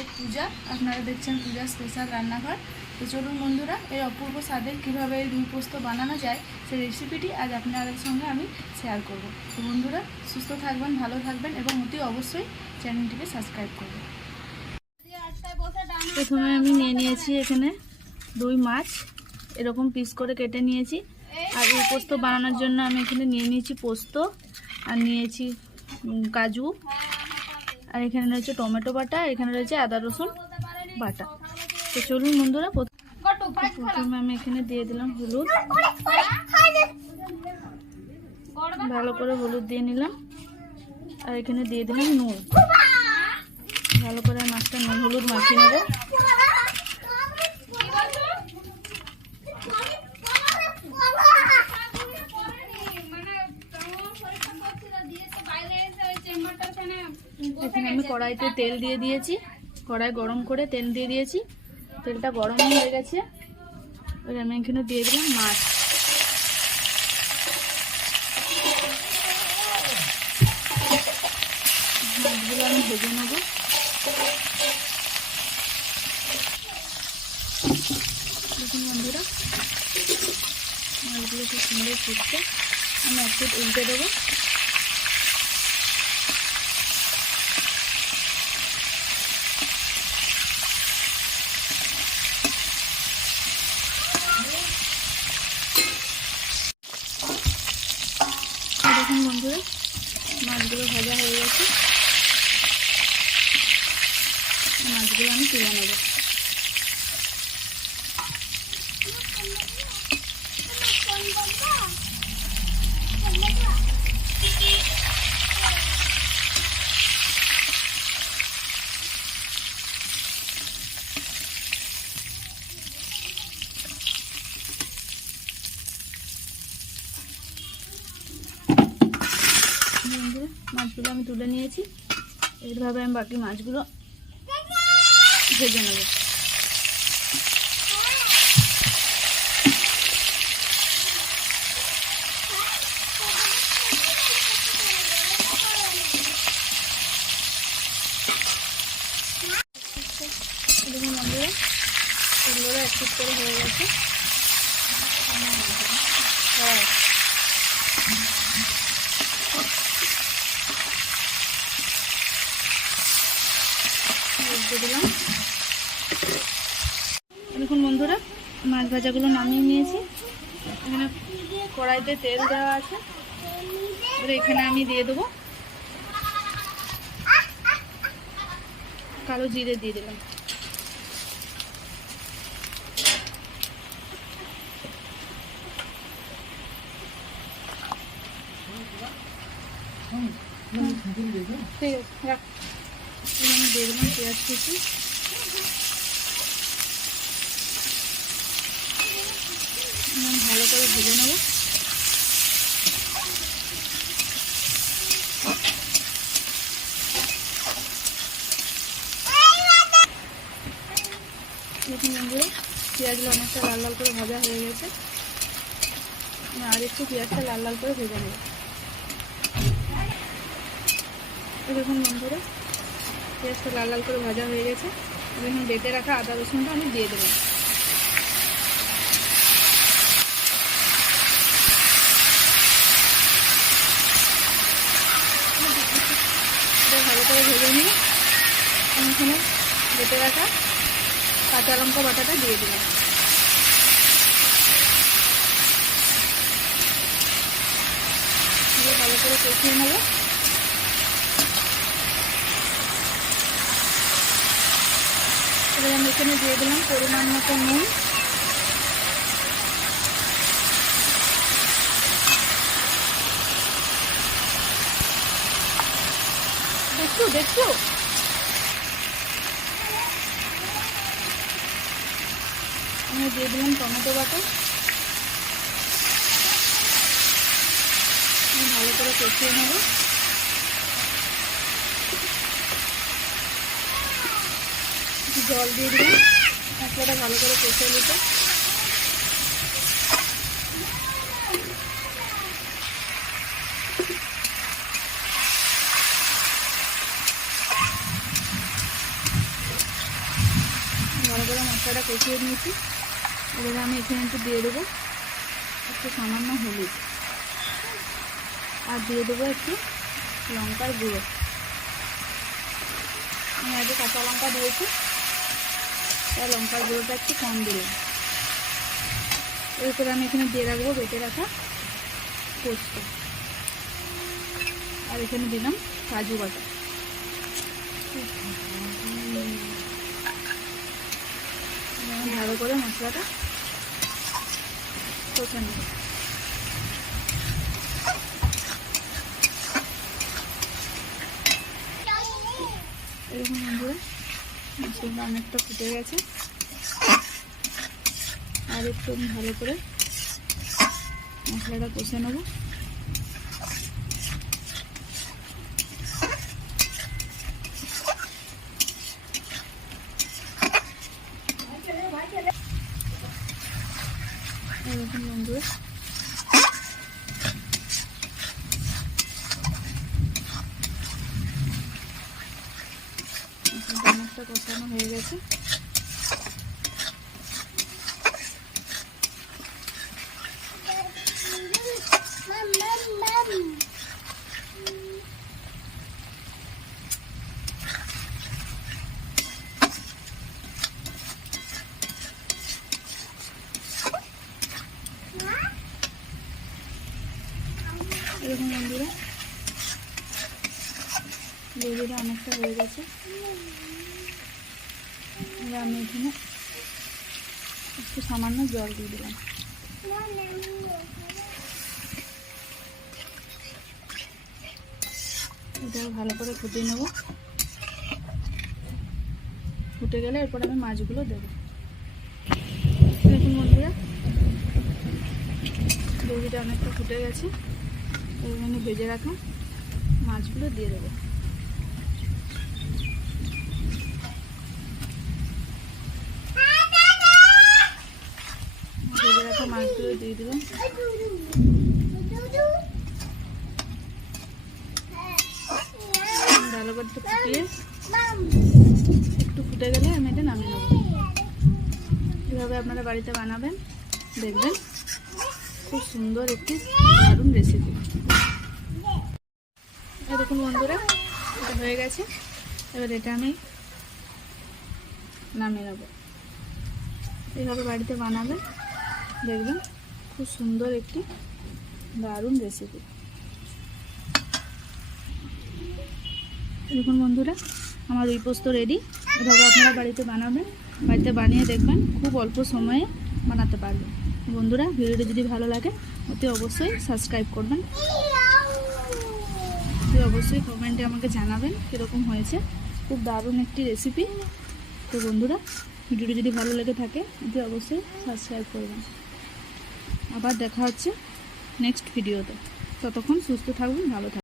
আজকে পূজা, আপনারা দেখছেন পূজা স্পেশাল রান্নাঘর। তো চলুন বন্ধুরা, এই অপূর্ব স্বাদের কীভাবে এই রুই পোস্ত বানানো যায় সেই রেসিপিটি আজ আপনাদের সঙ্গে আমি শেয়ার করব। তো বন্ধুরা, সুস্থ থাকবেন, ভালো থাকবেন এবং অতি অবশ্যই চ্যানেলটিকে সাবস্ক্রাইব করবেন। প্রথমে আমি নিয়ে নিয়েছি এখানে রুই মাছ, এরকম পিস করে কেটে নিয়েছি। আর রুই পোস্ত বানানোর জন্য আমি এখানে নিয়ে নিয়েছি পোস্ত, আর নিয়েছি কাজু, আর এখানে রয়েছে টমেটো বাটা, আর এখানে রয়েছে আদা রসুন বাটা। তো চলুন বন্ধুরা, প্রথমে আমি এখানে দিয়ে দিলাম হলুদ, ভালো করে হলুদ দিয়ে নিলাম। আর এখানে দিয়ে দিলাম নুন, ভালো করে মাছটা নুন হলুদ মাখিয়ে নেব। এখানে আমি কড়াইতে তেল দিয়ে দিয়েছি, কড়াই গরম করে তেল দিয়ে দিয়েছি, তেলটা গরম হয়ে গেছে। এবার আমি এখানে দিয়ে দিলাম মাছ। মাছগুলো আমি ভেজে নেব। দেখুন বন্ধুরা, মাছগুলো খুব সুন্দর ফুটছে। আমি একটু উল্টে দেবো। দেখুন বন্ধুরা, মাছগুলো ভাজা হয়ে গেছে। মাছগুলো আমি তুলে নেব। মাছগুলো আমি তুলে নিয়েছি। এইভাবে আমি বাকি মাছগুলো ভেজে নেব। দেখুন বন্ধুরা, এগুলো এক পিস করে হয়ে গেছে। দিলাম। দেখুন বন্ধুরা, মাছ ভাজাগুলো নামিয়ে নিয়েছি। এখানে কড়াইতে তেল দেওয়া আছে, এবার এখানে আমি দিয়ে দেবো কালো জিরে, দিয়ে দিলাম। ঠিক আছে, রাখ। আমি দিয়ে দিলাম পেঁয়াজ কুচি। ভালো করে ভেজে নেব। দেখুন বন্ধুরা, পেঁয়াজগুলো অনেকটা লাল লাল করে ভাজা হয়ে গেছে। আমি আর একটু পেঁয়াজটা লাল লাল করে ভেজে নেব। দেখুন বন্ধুরা, পেঁয়াজটা লাল লাল করে ভাজা হয়ে গেছে। এখন বেটে রাখা আদা রসুনটা আমি দিয়ে দেবো। ভালো করে ভেজে নিয়ে আমি এখানে বেটে রাখা কাঁচা লঙ্কা বাটাটা দিয়ে দিলাম। ভালো করে কষিয়ে নেব। এবার আমি এখানে দিয়ে দিলাম পরিমাণ মতো নুন। দেখছো আমি দিয়ে দিলাম টমেটো বাটা। আমি ভালো করে কষিয়ে নেব। জল দিয়ে দিলাম মশলাটা ভালো করে কষিয়ে নিতে। ভালো করে মশলাটা কষিয়ে নিয়েছি। এবারে আমি এখানে একটু দিয়ে দেবো একটু সামান্য হলুদ, আর দিয়ে দেবো একটু লঙ্কার গুঁড়ো। আমি আগে কাঁচা লঙ্কা দিয়েছি, তাই লঙ্কার গুঁড়োটা একটু কম দিলাম। এরপরে আমি এখানে দিয়ে রাখবো বেটে রাখা পোস্ত, আর এখানে দিলাম কাজু বাটা। ভালো করে মশলাটা কষে নেব। এরকম বন্ধুরা মশলাটা অনেকটা ফুটে গেছে, আর একটু ভালো করে মশলাটা কষে নেব। এরকম বন্ধুরা অনেকটা কষানো হয়ে গেছে। এরকম বন্ধুরা গ্রেভিটা অনেকটা হয়ে গেছে। আমি এখানে একটু সামান্য জল দিয়ে দিলাম। এটা ভালো করে ফুটিয়ে নেব। ফুটে গেলে এরপর আমি মাছগুলো দেবো। দেখুন বন্ধুরা গ্রেভিটা অনেকটা ফুটে গেছে। এখানে ভেজে রাখা মাছগুলো দিয়ে দেবো। ভেজে রাখা মাছগুলো দিয়ে দিলাম। ভালো করে ফুটিয়ে একটু ফুটে গেলে আমি এটা নামিয়ে নেব। এভাবে আপনারা বাড়িতে বানাবেন, দেখবেন খুব সুন্দর একটি দারুণ রেসিপি। দেখুন বন্ধুরা এটা হয়ে গেছে। এবার এটা আমি নামিয়ে নেব। এইভাবে বাড়িতে বানাবেন, দেখবেন খুব সুন্দর একটি দারুণ রেসিপি। দেখুন বন্ধুরা আমার রুই পোস্ত রেডি। এভাবে আপনারা বাড়িতে বানাবেন, বাড়িতে বানিয়ে দেখবেন খুব অল্প সময়ে বানাতে পারবেন। বন্ধুরা ভিডিওটি যদি ভালো লাগে অতি অবশ্যই সাবস্ক্রাইব করবেন, অবশ্যই কমেন্টে আমাকে জানাবেন কীরকম হয়েছে। খুব দারুণ একটি রেসিপি। তো বন্ধুরা ভিডিওটি যদি ভালো লেগে থাকে অতি অবশ্যই সাবস্ক্রাইব করবেন। আবার দেখা হচ্ছে নেক্সট ভিডিওতে। ততক্ষণ সুস্থ থাকবেন, ভালো থাকবেন।